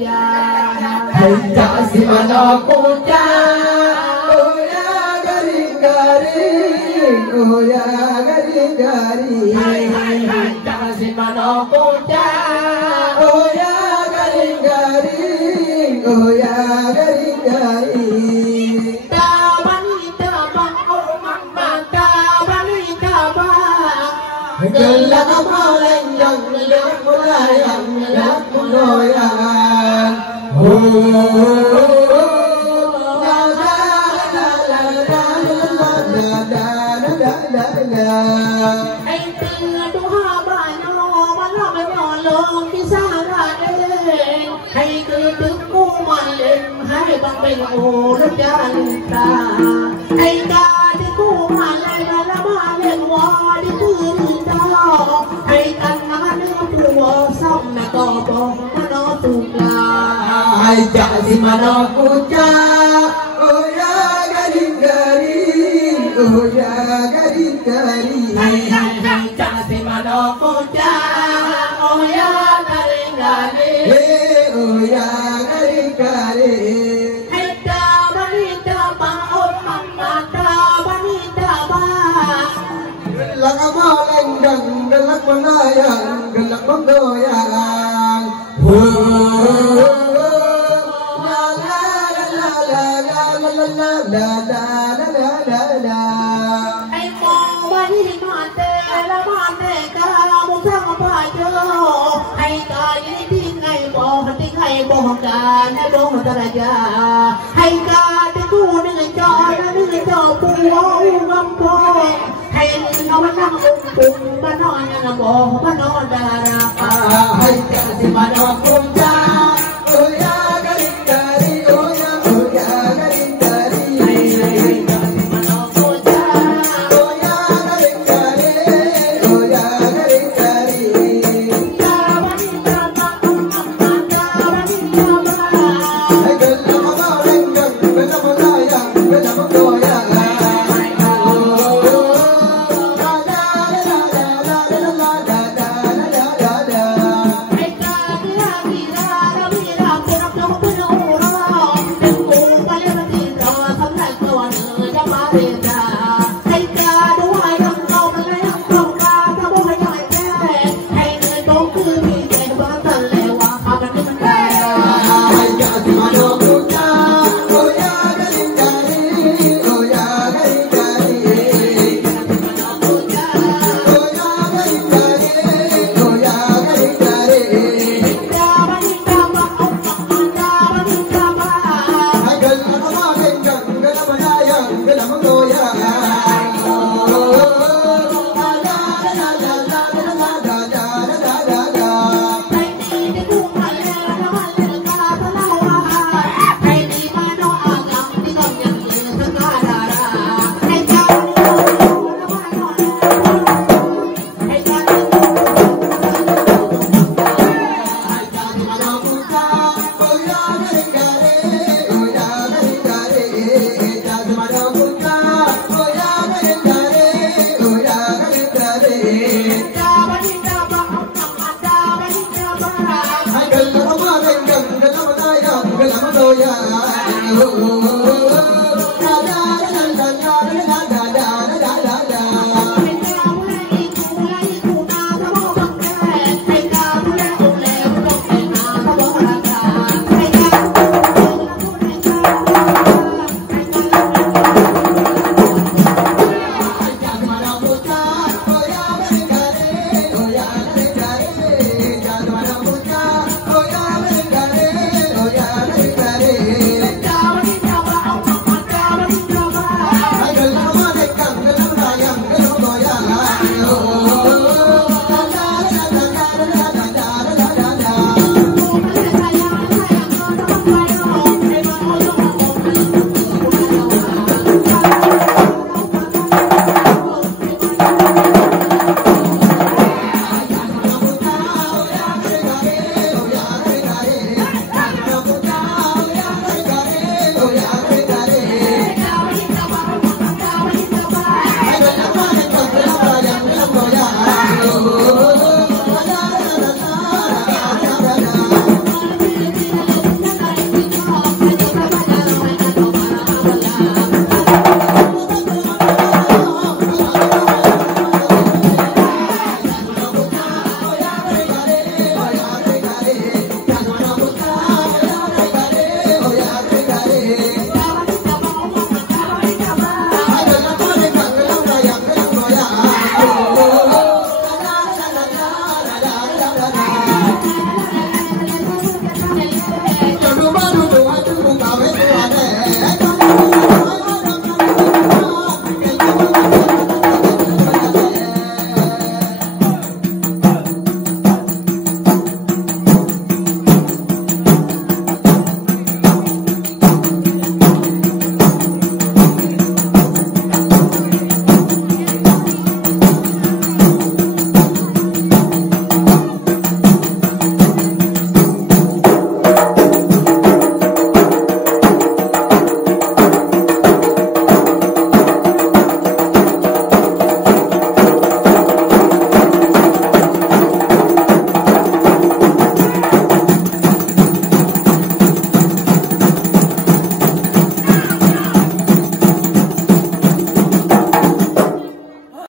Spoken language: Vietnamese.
ya Hai kasih mana kuca oh ya garing-garing oh ya garing-garing Hai kasih mana kuca oh ya garing-garing oh ya garing-garing wanita bang oh mama wanita bang gelak malang yang gelak melayang gelak meloyang Hãy từ đua bài nó mà lo cái nhỏ lớn đi xa ra đây hãy từ từ cô mà lên hai bằng bình ô lúc chân ta hãy ta đi cô mà lên là mà lên hoa đi từ đi đó hãy tăng nó nước mùa xong là cò bông mà nó tụt là hai chạy gì mà nó kuca oh ya garing-garing oh ya garing-garing hai cha si mà nó kuca oh ya garing-garing oh ya garing-garing hai ta wanita bang oh mama ta wanita bang gelak malang dan gelak melayang gelak meloyang ai mong bani mate la mate ka mu sang pa jo ai ka ni tin ngai bo ka na bo ta ra ja ai ka ti ku ni cho pu ngam po ai no ma nang ung ba no na bo ba no da ra hai cha